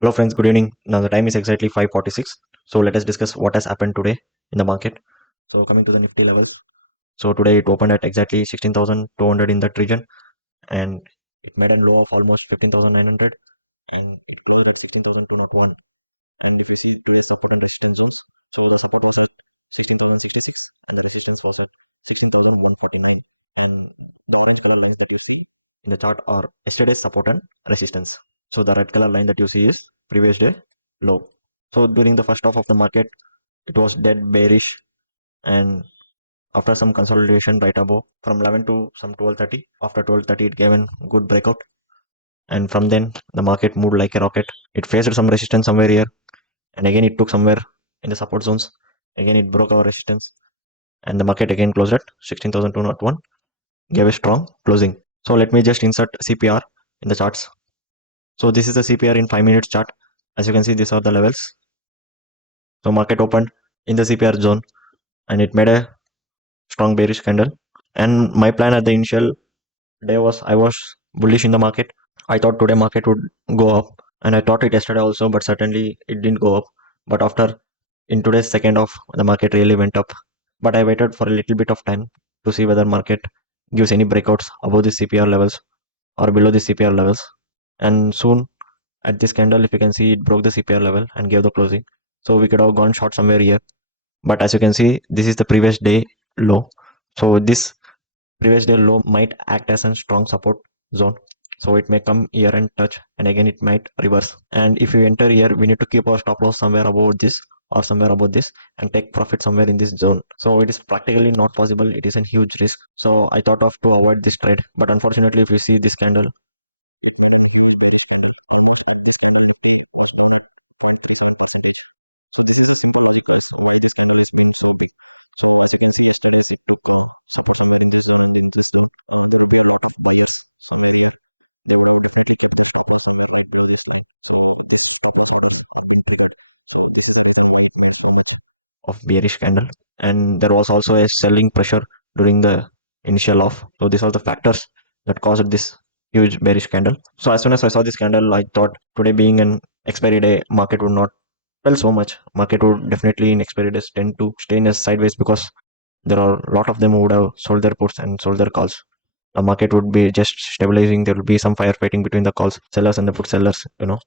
Hello friends, good evening. Now the time is exactly 5:46. So let us discuss what has happened today in the market. So coming to the Nifty levels. So today it opened at exactly 16,200 in that region, and it made a low of almost 15,900, and it closed at 16,201. And if you see today's support and resistance zones, so the support was at 16,066 and the resistance was at 16,149. And the orange color lines that you see in the chart are yesterday's support and resistance. So the red color line that you see is previous day low. So during the first half of the market, it was dead bearish, and after some consolidation right above from 11 to some 12:30, after 12:30 it gave a good breakout, and from then the market moved like a rocket. It faced some resistance somewhere here, and again it took somewhere in the support zones. Again it broke our resistance, and the market again closed at 16,201, gave a strong closing. So let me just insert CPR in the charts. So this is the CPR in 5 minutes chart. As you can see, these are the levels. So market opened in the CPR zone and it made a strong bearish candle. And my plan at the initial day was I was bullish in the market. I thought today market would go up, and I thought it yesterday also, but certainly it didn't go up. But after in today's second half, the market really went up. But I waited for a little bit of time to see whether market gives any breakouts above the CPR levels or below the CPR levels. And soon at this candle, if you can see, it broke the CPR level and gave the closing. So we could have gone short somewhere here. But as you can see, this is the previous day low. So this previous day low might act as a strong support zone. So it may come here and touch, and again it might reverse. And if you enter here, we need to keep our stop loss somewhere above this or somewhere above this and take profit somewhere in this zone. So it is practically not possible. It is a huge risk. So I thought of to avoid this trade. But unfortunately, if you see this candle, it made a huge bearish candle. Almost at this candle, Nifty was down at 0.37%. So this is a simple logic, guys, why this candle is been so big. So as you can see, yesterday it took support somewhere in this zone and in this zone. There will be a lot of buyers somewhere here. They would have definitely kept their stop loss somewhere right below this line. So this stop loss orders are being triggered. So this is the reason why it made so much of bearish candle. And there was also a selling pressure during the initial off. So these are the factors that caused this huge bearish candle. So as soon as I saw this candle, I thought today being an expiry day, market would not well so much. Market would definitely in expiry days tend to stay in a sideways because there are a lot of them who would have sold their puts and sold their calls. The market would be just stabilizing. There will be some firefighting between the calls sellers and the put sellers,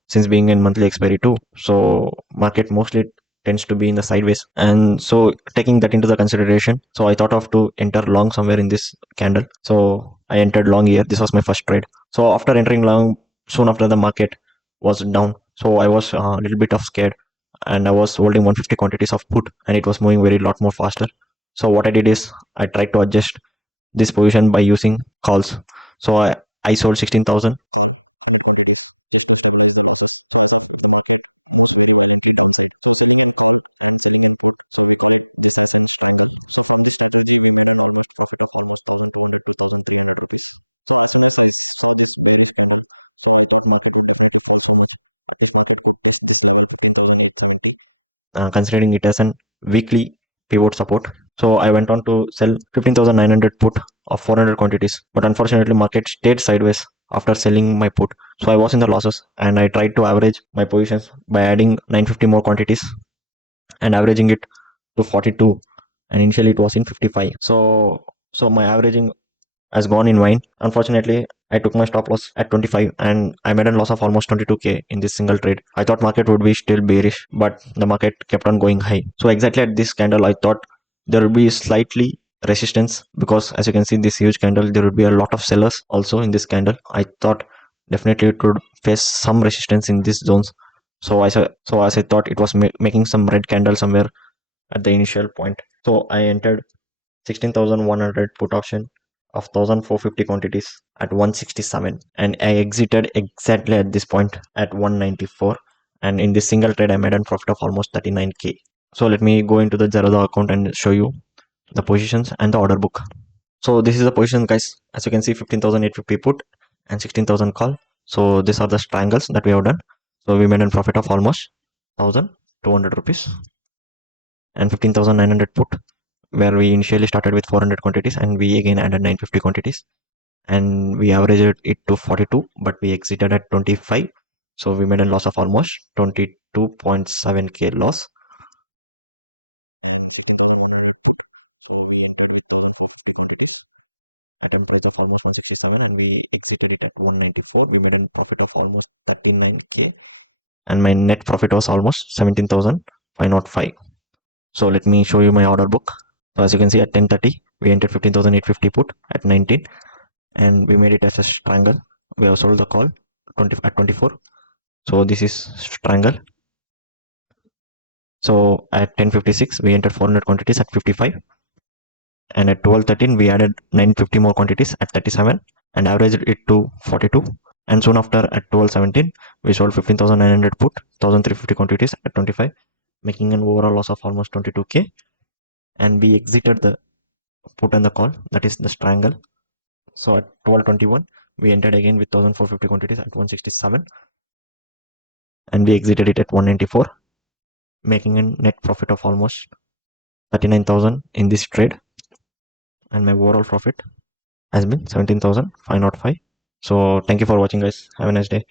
since being in monthly expiry too. So market mostly tends to be in the sideways. And so taking that into the consideration, so I thought of to enter long somewhere in this candle. So I entered long here. This was my first trade. So after entering long, soon after the market was down, so I was a little bit of scared, and I was holding 150 quantities of put, and it was moving very lot more faster. So what I did is I tried to adjust this position by using calls. So I sold 16,000 call 100 quantities just to stabilize the losses. So as of if the market moves very violently downside, so selling and call and selling and put, so we call it this as an strangle. So from this strategy we made an almost profit of almost 1,200 to 1,300 rupees. So as soon as I saw this bearish candle, so I thought market would definitely fall so much. At least market could test this level 15,870, considering it as an weekly pivot support. So I went on to sell 15,900 put of 400 quantities, but unfortunately market stayed sideways after selling my put. So I was in the losses, and I tried to average my positions by adding 950 more quantities and averaging it to 42, and initially it was in 55. So my averaging has gone in vain. Unfortunately, I took my stop loss at 25 and I made a loss of almost 22k in this single trade. I thought market would be still bearish, but the market kept on going high. So exactly at this candle, I thought there would be slightly resistance, because as you can see this huge candle, there would be a lot of sellers also in this candle. I thought definitely it would face some resistance in these zones. So as I thought it was making some red candle somewhere at the initial point. So I entered 16,100 put option of 1,450 quantities at 167, and I exited exactly at this point at 194, and in this single trade I made a profit of almost 39k. So let me go into the Zerodha account and show you the positions and the order book. So this is the position, guys. As you can see, 15,850 put and 16,000 call. So these are the triangles that we have done. So we made a profit of almost 1,200 rupees, and 15,900 put, where we initially started with 400 quantities and we again added 950 quantities, and we averaged it to 42, but we exited at 25. So we made a loss of almost 22.7k loss and 16,100 put. So we entered with 1,450 quantities at a price of almost 167 and we exited it at 194. We made a profit of almost 39k and my net profit was almost 17,505. So let me show you my order book. So as you can see at 10:30 we entered 15,850 put at 19 and we made it as a strangle. We have sold the call 20 at 24. So this is strangle. So at 10:56 we entered 400 quantities at 55 and at 12:13 we added 950 more quantities at 37 and averaged it to 42. And soon after at 12:17 we sold 15,900 put 1,350 quantities at 25, making an overall loss of almost 22k. And we exited the put and the call, that is the strangle. So at 12:21 we entered again with 1,450 quantities at 167 and we exited it at 194, making a net profit of almost 39,000 in this trade. And my overall profit has been 17,505. So thank you for watching, guys. Have a nice day.